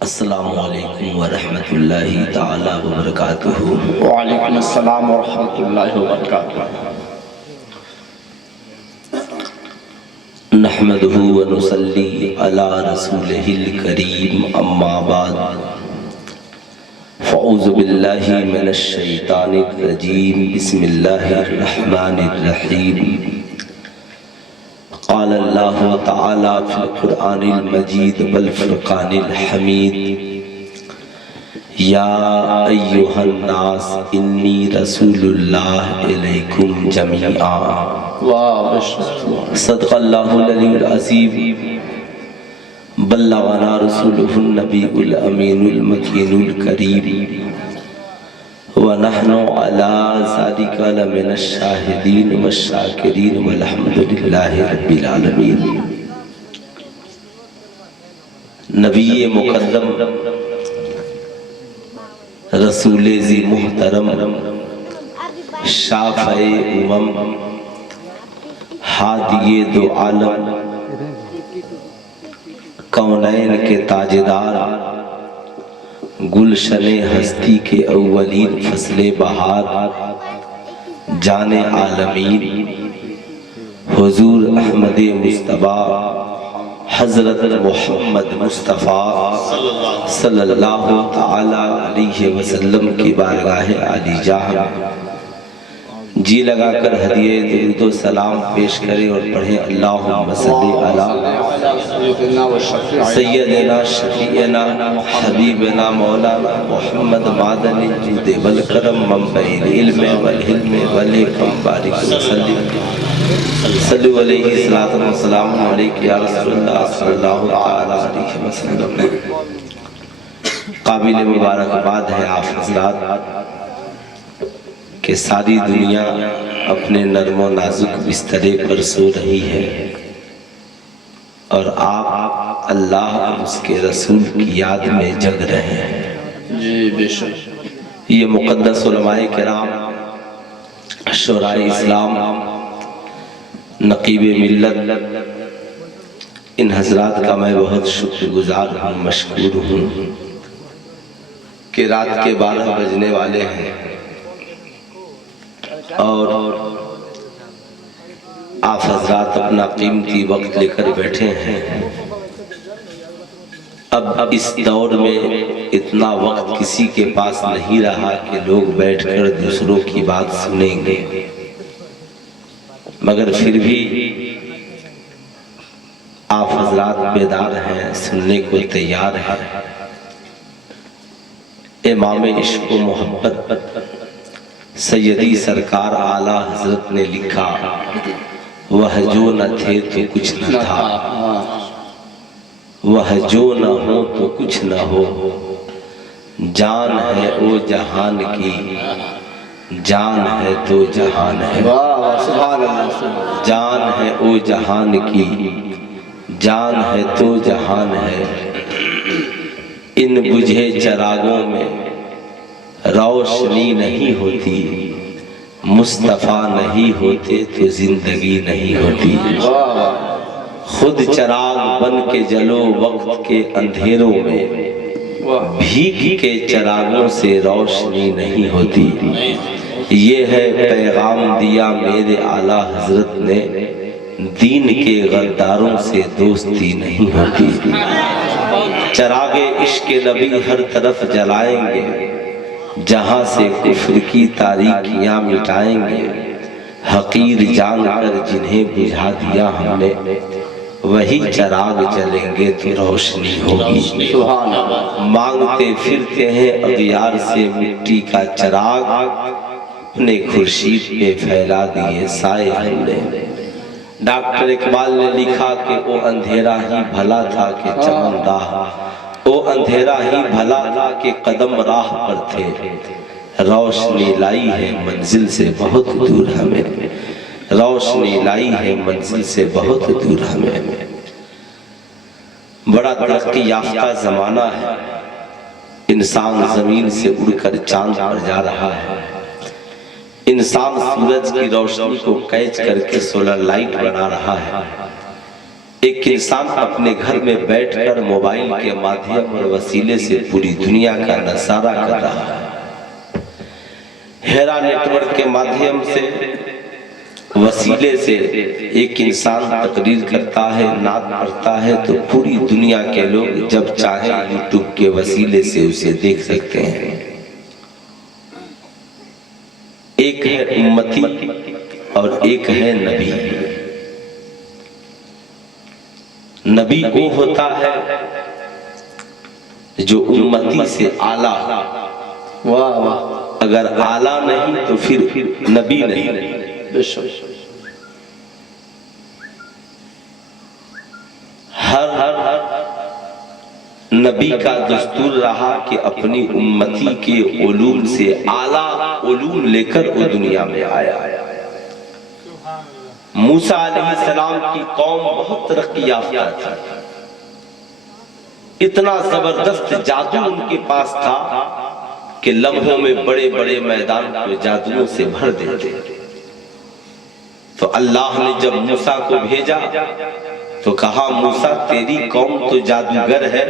السلام علیکم ورحمۃ اللہ تعالی وبرکاتہ۔ وعلیکم السلام ورحمۃ اللہ وبرکاتہ۔ نحمدہ ونصلی علی رسولہ الکریم، اما بعد فاعوذ باللہ من الشیطان الرجیم، بسم اللہ الرحمن الرحیم۔ قال اللہ تعالی فی القرآن المجید والفرقان الحمید، یا ایہا الناس انی رسول اللہ الیکم جمیعا۔ صدق اللہ العلی العظیم، بلغنا رسولہ النبی الامین المکین الکریم، ونحن علی ذالک لمن الشاہدین والشاکرین والحمد للہ رب العالمین۔ نبی مقدم، رسول ذی محترم، شافع امم، ہادی دو عالم، کونین کے تاجدار، گلشن ہستی کے اولین فصل بہار، جان عالمین، حضور احمد مصطفیٰ حضرت محمد مصطفیٰ صلی اللہ تعالی علیہ وسلم کی بارگاہ عالی جاہ جی لگا کر ہدیہ درود و سلام پیش کرے اور پڑھیں، اللہم صلی علی سیدنا شفیعنا حبیبنا مولانا محمد معدن الجود والکرم، منبع العلم والحلم والحکم، بارک وسلم صلو علیہ الصلاۃ والسلام علیک یا رسول اللہ صلی اللہ تعالی علیہ وسلم۔ قابل مبارکباد ہے آپ حضرات کہ ساری دنیا اپنے نرم و نازک بسترے پر سو رہی ہے اور آپ اللہ اور اس کے رسول کی یاد میں جگ رہے ہیں۔ جی بے شک۔ یہ مقدس علماء کرام، شورائے اسلام، نقیب ملت، ان حضرات کا میں بہت شکر گزار ہوں، مشکور ہوں کہ رات کے 12 بجنے والے ہیں اور آپ حضرات اپنا قیمتی وقت لے کر بیٹھے ہیں۔ اب اس دور میں اتنا وقت کسی کے پاس نہیں رہا کہ لوگ بیٹھ کر دوسروں کی بات سنیں گے، مگر پھر بھی آپ حضرات بیدار ہیں، سننے کو تیار ہیں۔ امام عشق و محبت سیدی سرکار اعلیٰ حضرت نے لکھا، وہ جو نہ تھے تو کچھ نہ تھا، وہ جو نہ ہو تو کچھ نہ ہو، جان ہے او جہان کی، جان ہے تو جہان ہے، جان ہے او جہان کی، جان ہے تو جہان ہے۔ ان بجھے چراغوں میں روشنی نہیں ہوتی، مصطفیٰ نہیں ہوتے تو زندگی نہیں ہوتی۔ خود چراغ بن کے جلو وقت کے اندھیروں میں، بھیگ کے چراغوں سے روشنی نہیں ہوتی۔ یہ ہے پیغام دیا میرے اعلیٰ حضرت نے، دین کے غداروں سے دوستی نہیں ہوتی۔ چراغ عشق نبی ہر طرف جلائیں گے، جہاں سے کفر کی تاریکیاں مٹائیں گے۔ حقیر جان کر جنہیں بجھا دیا ہم نے، وہی چراغ جلیں گے تو روشنی ہوگی۔ مانگتے پھرتے ہیں اغیار سے مٹی کا چراغ، اپنے خورشید پہ پھیلا دیے سائے ہم نے۔ ڈاکٹر اقبال نے لکھا کہ وہ اندھیرا ہی بھلا تھا کہ چمن راہ، وہ اندھیرا ہی بھلا تھا کہ قدم راہ پر تھے، روشنی لائی ہے منزل سے بہت دور ہمیں، روشنی لائی ہے منزل سے بہت دور ہمیں۔ بڑا ترقی یافتہ زمانہ ہے، انسان زمین سے اڑ کر چاند پر جا رہا ہے، انسان سورج کی روشنی کو کیچ کر کے سولر لائٹ بنا رہا ہے، ایک انسان اپنے گھر میں بیٹھ کر موبائل کے مادھیم اور وسیلے سے پوری دنیا کا نظارہ کر رہا ہے، ہیرا نیٹ ورک کے مادھیم سے وسیلے سے ایک انسان تقریر کرتا ہے، نعت پڑھتا ہے تو پوری دنیا کے لوگ جب چاہیں یوٹیوب کے وسیلے سے اسے دیکھ سکتے ہیں۔ ایک ہے امتی اور ایک ہے نبی۔ نبی وہ ہوتا ہے جو امتی سے اعلیٰ، واہ واہ، اگر اعلیٰ نہیں تو پھر نبی نہیں۔ ہر نبی کا دستور رہا کہ اپنی امتی کے علوم سے اعلیٰ علوم لے کر وہ دنیا میں آیا۔ موسیٰ علیہ السلام کی قوم بہت ترقی یافتہ تھی، اتنا زبردست جادو ان کے پاس تھا کہ لمحوں میں بڑے بڑے میدان کو جادوؤں سے بھر دیتے۔ تو اللہ نے جب موسیٰ کو بھیجا تو کہا موسیٰ تیری قوم تو جادوگر ہے،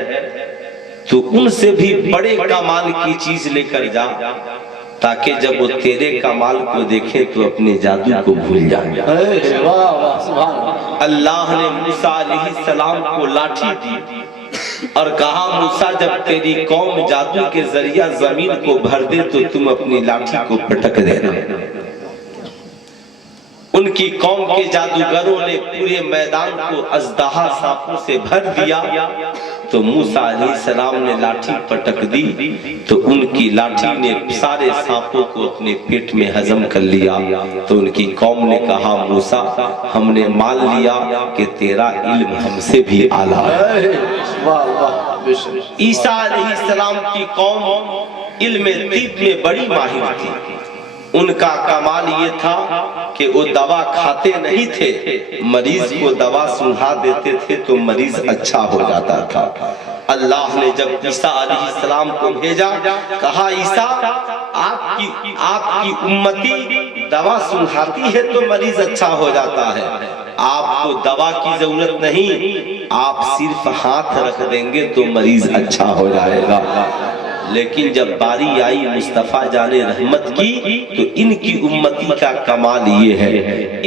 تو ان سے بھی بڑے کمال کی چیز لے کر جا تاکہ جب وہ تیرے کمال کو دیکھیں تو اپنے جادو کو بھول جائیں۔ اللہ نے موسیٰ علیہ السلام کو لاٹھی دی اور کہا موسیٰ جب تیری قوم جادو کے ذریعہ زمین کو بھر دے تو تم اپنی لاٹھی کو پٹک دینا۔ ان کی قوم کے جادوگروں نے پورے میدان کو اژدہا سانپوں سے بھر دیا، تو موسیٰ علیہ السلام نے لاٹھی پٹک دی تو ان کی لاٹھی نے سارے سانپوں کو اپنے پیٹ میں ہضم کر لیا۔ تو ان کی قوم نے کہا موسیٰ ہم نے مان لیا کہ تیرا علم ہم سے بھی اعلیٰ ہے۔ عیسیٰ علیہ السلام کی قوم علم طب میں بڑی ماہر تھی، ان کا کمال یہ تھا کہ وہ دوا کھاتے نہیں تھے، مریض کو دوا سنگھا دیتے تھے تو مریض اچھا ہو جاتا تھا۔ اللہ نے جب عیسیٰ علیہ السلام کو بھیجا کہا عیسیٰ آپ کی امتی دوا سنگھاتی ہے تو مریض اچھا ہو جاتا ہے، آپ کو دوا کی ضرورت نہیں، آپ صرف ہاتھ رکھ دیں گے تو مریض اچھا ہو جائے گا۔ لیکن جب باری آئی مصطفیٰ جان رحمت کی تو ان کی امتی کا کمال یہ ہے،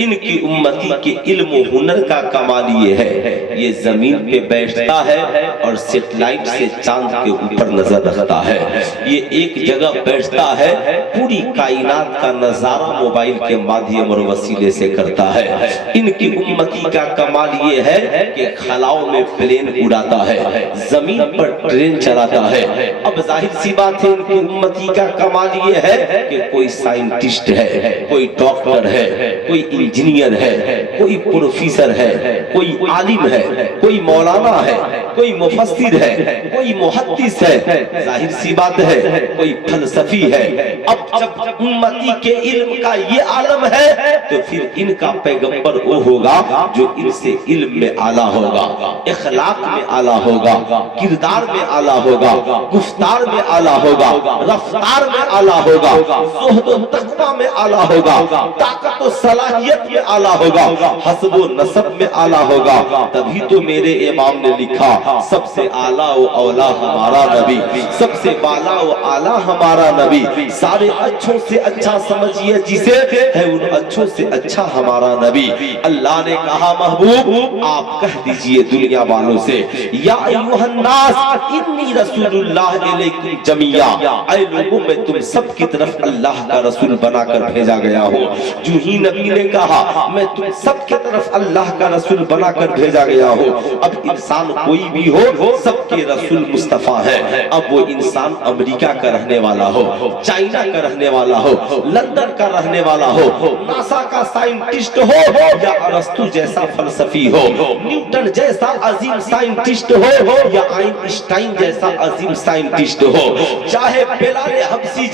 ان کی امتی کے علم و ہنر کا کمال یہ ہے، یہ زمین پہ بیٹھتا ہے اور سیٹلائٹ سے چاند کے اوپر نظر رکھتا ہے، یہ ایک جگہ بیٹھتا ہے پوری کائنات کا نظارہ موبائل کے مادھیم اور وسیلے سے کرتا ہے۔ ان کی امتی کا کمال یہ ہے کہ خلاؤں میں پلین اڑاتا ہے، زمین پر ٹرین چلاتا ہے۔ اب ظاہر سی بات ہے ان کی امتی کا کمال یہ ہے کہ کوئی سائنٹسٹ ہے، کوئی ڈاکٹر ہے، کوئی انجینئر ہے، کوئی پروفیسر ہے، کوئی عالم ہے، کوئی مولانا ہے، کوئی مفسر ہے، کوئی محدث ہے، ظاہر سی بات ہے کوئی فلسفی ہے۔ اب جب امتی کے علم کا یہ عالم ہے تو پھر ان کا پیغمبر وہ ہوگا جو ان سے علم میں اعلیٰ ہوگا، اخلاق میں اعلیٰ ہوگا، کردار میں اعلیٰ ہوگا، گفتار میں اعلیٰ ہوگا، رفتار میں اعلیٰ ہوگا، زہد و تقوی میں اعلیٰ ہوگا، طاقت و صلاحیت میں اعلیٰ ہوگا، حسب و نسب میں اعلیٰ ہوگا۔ تبھی تو میرے امام نے لکھا سب سے اعلیٰ و اولا ہمارا نبی، سب سے بالا و اعلیٰ ہمارا نبی، سارے اچھوں سے اچھا سمجھیے جسے ہے ان اچھوں سے اچھا ہمارا نبی۔ اللہ نے کہا محبوب آپ کہہ دیجئے دنیا والوں سے یا ایوہ الناس انی رسول اللہ علیکم جمیعہ، اے لوگوں میں تم سب کی طرف اللہ کا رسول بنا کر بھیجا گیا ہوں۔ جو ہی نبی نے کہا میں تم سب کی طرف اللہ کا رسول بنا کر بھیجا گیا ہوں۔ اب انسان کوئی بھی ہو سب کے رسول مصطفیٰ ہے۔ اب وہ انسان امریکہ کا رہنے والا ہو، چائنا کا رہنے والا ہو، لندن کا رہنے والا ہو، ناسا کا سائنٹسٹ ہو یا ارسطو جیسا فلسفی ہو، نیوٹن جیسا عظیم سائنٹسٹ ہو یا آئنسٹائن جیسا عظیم سائنٹسٹ ہو، چاہے بلال حبشی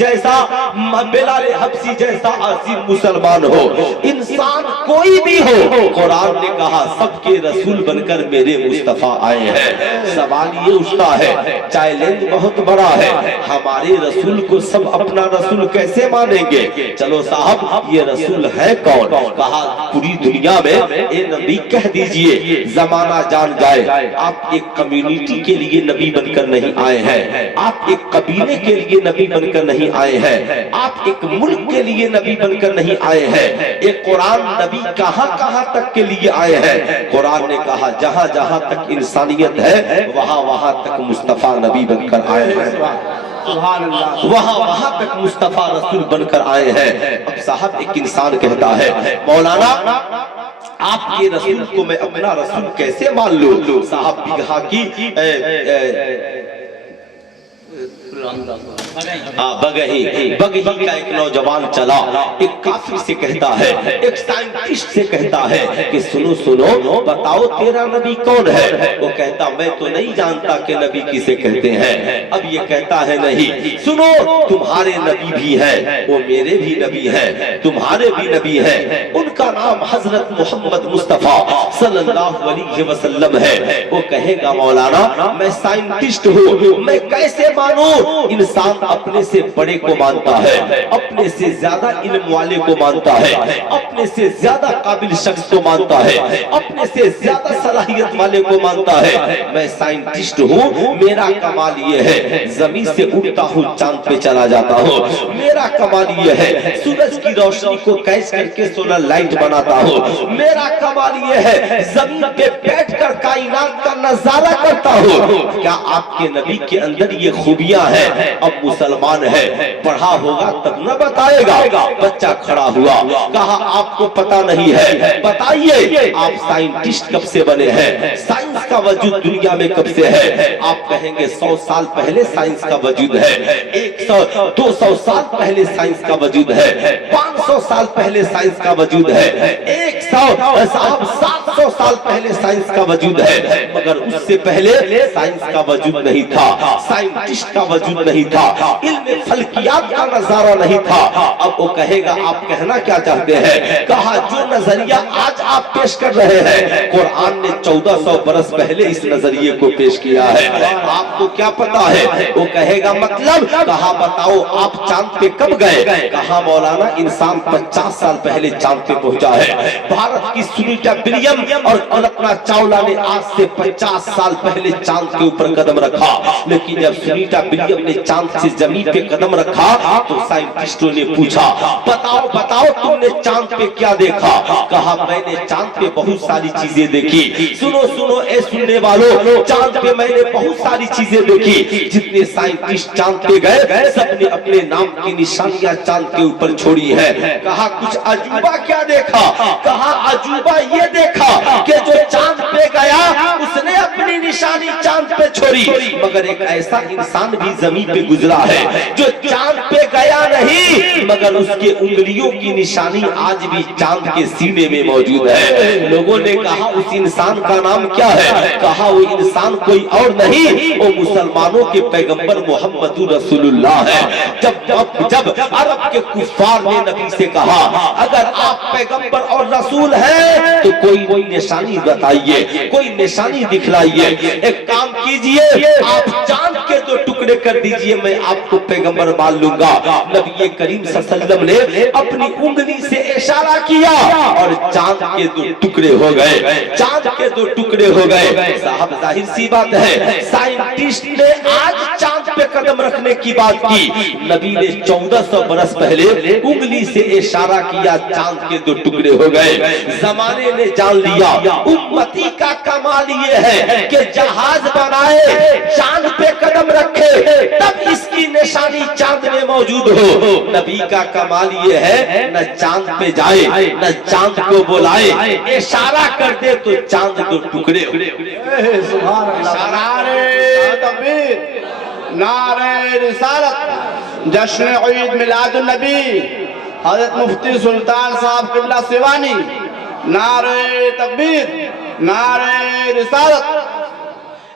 جیسا عظیم مسلمان ہو، انسان کوئی بھی ہو، قرآن نے کہا سب کے رسول بن بن کر میرے مصطفیٰ آئے ہیں۔ سوال یہ اٹھتا ہے، چیلنج بہت بڑا ہے، ہمارے رسول کو سب اپنا رسول کیسے مانیں گے؟ چلو صاحب یہ رسول ہے کون؟ کہا پوری دنیا میں اے نبی کہہ دیجئے زمانہ جان جائے آپ ایک کمیونٹی کے لیے نبی بن کر نہیں آئے ہیں، آپ ایک قبیلے کے لیے نبی بن کر نہیں آئے ہیں، آپ ایک ملک کے لیے نبی بن کر نہیں آئے ہیں۔ ایک قرآن نبی کہاں کہاں تک کے لیے آئے ہیں؟ قرآن نے کہا جہاں جہاں تک انسانیت ہے وہاں وہاں تک مصطفیٰ نبی بن کر آئے ہیں، وہاں وہاں تک مصطفیٰ رسول بن کر آئے ہیں۔ اب صاحب ایک انسان کہتا ہے مولانا آپ کے رسول کو میں اپنا رسول کیسے مان لوں؟ صاحب بگہا کی بگہی کا ایک نوجوان چلا، ایک کافر سے کہتا ہے، ایک سائنٹسٹ سے کہتا ہے کہ سنو سنو بتاؤ تیرا نبی کون ہے؟ وہ کہتا میں تو نہیں جانتا کہ نبی کسے کہتے ہیں۔ اب یہ کہتا ہے نہیں سنو تمہارے نبی بھی ہے، وہ میرے بھی نبی ہے، تمہارے بھی نبی ہے، ان کا نام حضرت محمد مصطفیٰ صلی اللہ علیہ وسلم ہے۔ وہ کہے گا مولانا میں سائنٹسٹ ہوں، میں کیسے مانوں؟ انسان اپنے سے بڑے کو مانتا ہے، اپنے سے زیادہ علم والے کو مانتا ہے، اپنے سے زیادہ قابل شخص کو مانتا ہے، اپنے سے زیادہ صلاحیت والے کو مانتا ہے۔ میں سائنٹسٹ ہوں، میرا کمال یہ ہے زمین سے اڑتا ہوں چاند پہ چلا جاتا ہوں، میرا کمال یہ ہے سورج کی روشنی کو کیچ کر کے سولر لائٹ بناتا ہوں، میرا کمال یہ ہے زمین پہ بیٹھ کر کائنات کا نظارہ کرتا ہوں۔ کیا آپ کے نبی کے اندر یہ خوبیاں ہیں؟ اب مسلمان ہے، پڑھا ہوگا تب نہ بتائے گا۔ بچہ کھڑا ہوا، کہا آپ کو پتا نہیں ہے، بتائیے آپ سائنٹسٹ کب سے بنے ہیں؟ سائنس کا وجود دنیا میں کب سے ہے؟ آپ کہیں گے 100 سال پہلے سائنس کا وجود ہے، 200 سال پہلے سائنس کا وجود ہے، 500 سال پہلے سائنس کا وجود ہے، 700 سال پہلے سائنس کا وجود ہے، مگر اس سے پہلے سائنس کا وجود نہیں تھا، سائنٹسٹ کا وجود نہیں تھا، علم فلکیات کا نظارہ نہیں تھا۔ اب وہ کہے گا آپ کہنا کیا چاہتے ہیں؟ کہا جو نظریہ آج آپ پیش کر رہے ہیں قرآن نے 1400 برس پہلے اس نظریے کو پیش کیا ہے، آپ کو کیا پتا ہے؟ وہ کہے گا مطلب؟ کہا بتاؤ آپ چاند پہ کب گئے؟ کہا مولانا انسان 50 سال پہلے چاند پہ پہنچا ہے۔ بھارت کی سنیتا ولیم اور کلپنا چاولہ نے آج سے 50 سال پہلے چاند کے اوپر قدم رکھا، لیکن جب سنیتا ولیم نے چاند سے زمین پہ قدم رکھا تو سائنٹسٹوں نے پوچھا بتاؤ بتاؤ تم نے چاند پہ کیا دیکھا؟ کہا میں نے چاند پہ بہت ساری چیزیں دیکھی۔ سنو سنو اے سننے والوں، چاند پہ میں نے بہت ساری چیزیں دیکھی۔ جتنے سائنٹسٹ چاند پہ گئے سب نے اپنے نام کی نشانیاں چاند کے اوپر چھوڑی ہے۔ کہا کچھ عجوبہ کیا دیکھا؟ کہا عجوبہ یہ دیکھا کہ جو چاند پہ گیا اس نے اپنی نشانی چاند پہ چھوڑی، مگر ایک ایسا انسان بھی زمین پہ گزرا ہے جو چاند پہ گیا نہیں مگر اس کے انگلیوں کی نشانی آج بھی چاند کے سینے میں موجود ہے۔ لوگوں نے کہا اس انسان کا نام کیا ہے؟ کہا وہ انسان کوئی اور نہیں، وہ مسلمانوں کے پیغمبر محمد رسول اللہ ہے۔ جب عرب کے کفار نے نبی سے کہا اگر آپ پیغمبر اور رسول ہیں تو کوئی نشانی بتائیے، کوئی نشانی دکھلائیے، ایک کام کیجئے آپ چاند کے 2 ٹکڑے کر دیجئے میں آپ کو پیغمبر مان لوں گا۔ نبی کریم صلی اللہ علیہ وسلم نے اپنی انگلی سے اشارہ کیا اور چاند کے 2 ٹکڑے ہو گئے، چاند کے 2 ٹکڑے ہو گئے۔ صاحب ظاہر سی بات ہے سائنٹسٹ نے آج چاند پہ قدم رکھنے کی بات کی، نبی نے 1400 برس پہلے انگلی سے اشارہ کیا چاند کے 2 ٹکڑے ہو گئے۔ زمانے نے جان لیا امتی کا کمال یہ ہے کہ جہاز بنائے چاند پہ قدم رکھے تب اس کی نشانی چاند میں موجود ہو۔ نبی کا کمال یہ ہے نہ چاند پہ جائے نہ چاند کو بلائے، اشارہ کر دے تو چاند 2 ٹکڑے ہو۔ نعرہ تکبیر، نعرہ رسالت، جشن عید میلاد النبی حضرت مفتی سلطان صاحب قبلہ سیوانی، نعرہ تکبیر، نعرہ رسالت۔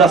10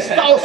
100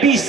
20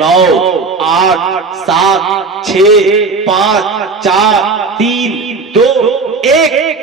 9 8 7 6 5 4 3 2 1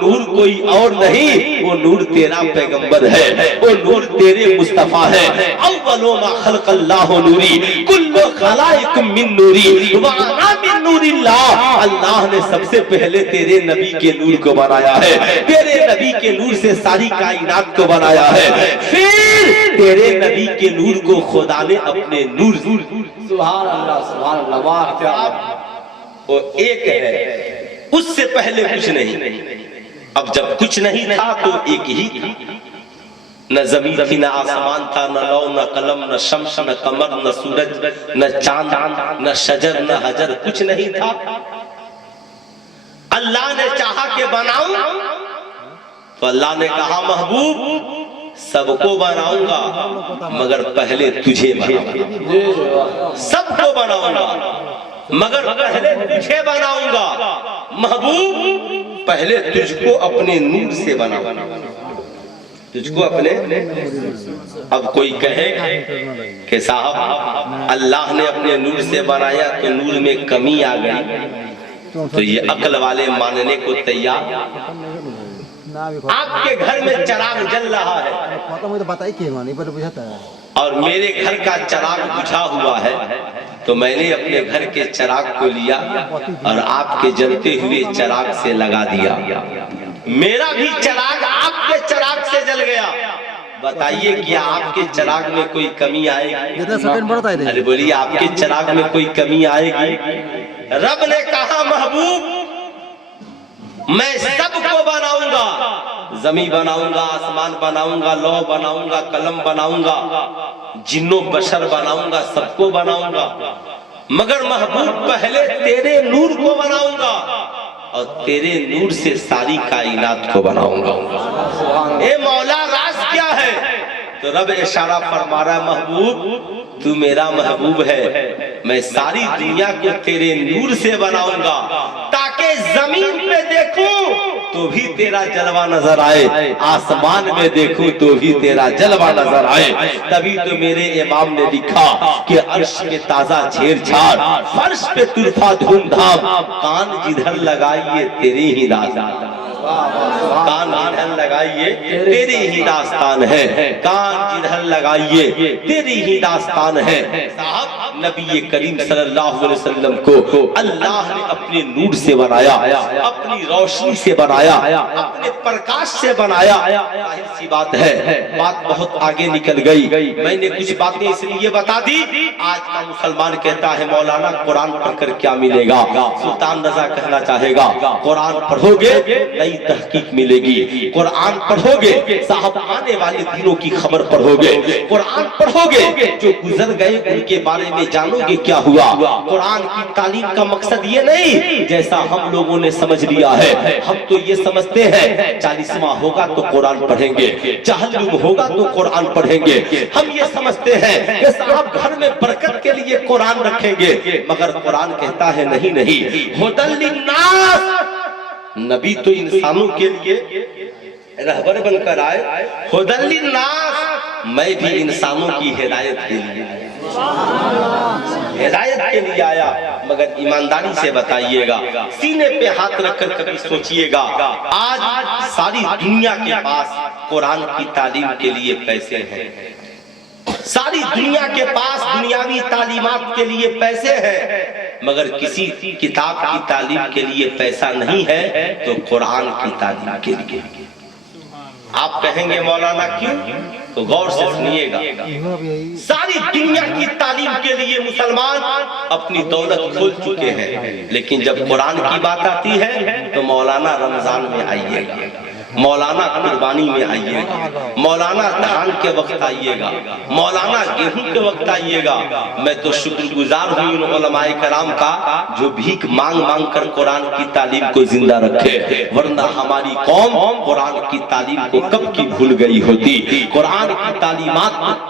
نور کوئی اور نہیں، وہ نور تیرا پیغمبر ہے، وہ نور تیرے مصطفیٰ ہے۔ اول ما خلق اللہ نوری کل خلائق من نوری وانا من نور اللہ۔ اللہ نے سب سے پہلے تیرے نبی کے نور کو بنایا ہے، تیرے نبی کے نور سے ساری کائنات کو بنایا ہے، پھر تیرے نبی کے نور کو خدا نے اپنے نور سبحان اللہ واہ کیا وہ ایک ہے، اس سے پہلے کچھ نہیں۔ اب جب کچھ نہیں تھا تو ایک ہی تھا، نہ زمین تھی، نہ آسمان تھا، نہ لو، نہ قلم، نہ شمس، نہ قمر، نہ سورج، نہ چاند، نہ شجر، نہ حجر، کچھ نہیں تھا۔ اللہ نے چاہا کہ بناؤں تو اللہ نے کہا محبوب سب کو بناؤں گا مگر پہلے تجھے بناؤں گا، سب کو بناؤں گا مگر پہلے تجھے بناؤں گا، محبوب پہلے تجھ کو اپنے نور سے بناؤں گا، تجھ کو اپنے۔ اب کوئی کہے کہ صاحب اللہ نے اپنے نور سے بنایا تو نور میں کمی آ گئی، تو یہ عقل والے ماننے کو تیار۔ آپ کے گھر میں چراغ جل رہا ہے اور میرے گھر کا چراغ بجھا ہوا ہے، تو میں نے اپنے گھر کے چراغ کو لیا اور آپ کے جلتے ہوئے چراغ سے لگا دیا، میرا بھی چراغ آپ کے چراغ سے جل گیا۔ بتائیے کیا آپ کے چراغ میں کوئی کمی آئے گی؟ ارے بولیے آپ کے چراغ میں کوئی کمی آئے گی؟ رب نے کہا محبوب میں سب کو بناؤں گا، زمین بناؤں گا، آسمان بناؤں گا، لوح بناؤں گا، قلم بناؤں گا، جنوں بشر بناؤں گا، سب کو بناؤں گا، مگر محبوب پہلے تیرے نور کو بناؤں گا اور تیرے نور سے ساری کائنات کو بناؤں گا۔ اے مولا راز کیا ہے؟ تو رب اشارہ فرما رہا ہے محبوب تو میرا محبوب ہے، میں ساری دنیا کو تیرے نور سے بناؤں گا تاکہ زمین پہ دیکھوں تو بھی تیرا جلوہ نظر آئے، آسمان میں دیکھوں تو بھی تیرا جلوہ نظر آئے۔ تبھی تو میرے امام نے لکھا کہ عرش پہ تازہ چھیڑ چھاڑ، فرش پہ طرفہ دھوم دھام، کان جدھر لگائیے تیری ہی داستان، کان جدھر لگائیے تیری ہی داستان ہے، کان جدھر لگائیے تیری ہی داستان ہے۔ صاحب نبی کریم صلی اللہ علیہ وسلم کو اللہ نے اپنے نور سے بنایا، اپنی روشنی سے بنایا، اپنے پرکاش سے بنایا۔ ظاہر سی بات ہے بات بہت آگے نکل گئی، میں نے کچھ باتیں اس لیے بتا دی۔ آج کا مسلمان کہتا ہے مولانا قرآن پڑھ کر کیا ملے گا؟ سلطان رضا کہنا چاہے گا قرآن پڑھو گے نئی تحقیق ملے گی، قرآن پڑھو گے صاحب آنے والے دنوں کی خبر پڑھو گے، قرآن پڑھو گے جو گزر گئے ان کے بارے میں جانو گے کیا ہوا۔ قرآن کی تعلیم کا مقصد یہ نہیں جیسا ہم لوگوں نے سمجھ لیا ہے، ہم تو یہ سمجھتے ہیں 40واں ہوگا تو قرآن پڑھیں گے، چہلم ہوگا تو قرآن پڑھیں گے، ہم یہ سمجھتے ہیں کہ صاحب گھر میں برکت کے لیے قرآن رکھیں گے، مگر قرآن کہتا ہے نہیں نہیں، ہدی للناس، نبی تو انسانوں کے لیے رہبر بن کر آئے، ہدی للناس میں بھی انسانوں کی ہدایت کے لیے ہدایت کے لیے آیا۔ مگر ایمانداری سے بتائیے گا، سینے پہ ہاتھ رکھ کر کبھی سوچئے گا، آج ساری دنیا کے پاس قرآن کی تعلیم کے لیے پیسے ہیں، ساری دنیا کے پاس دنیاوی تعلیمات کے لیے پیسے ہیں، مگر کسی کتاب کی تعلیم کے لیے پیسہ نہیں ہے تو قرآن کی تعلیم کے لیے۔ آپ کہیں گے مولانا کیوں؟ تو غور سے سنیے گا، ساری دنیا کی تعلیم کے لیے مسلمان اپنی دولت کھول چکے ہیں، لیکن جب قرآن کی بات آتی ہے تو مولانا رمضان میں آئیے گا، مولانا قربانی میں آئیے گا، مولانا دھان کے وقت آئیے گا، مولانا گیہوں کے وقت آئیے گا۔ میں تو شکر گزار ہوں ان علماء کرام کا جو بھیک مانگ مانگ کر قرآن کی تعلیم کو زندہ رکھے، ورنہ ہماری قوم قرآن کی تعلیم کو کب کی بھول گئی ہوتی، قرآن کی تعلیمات کو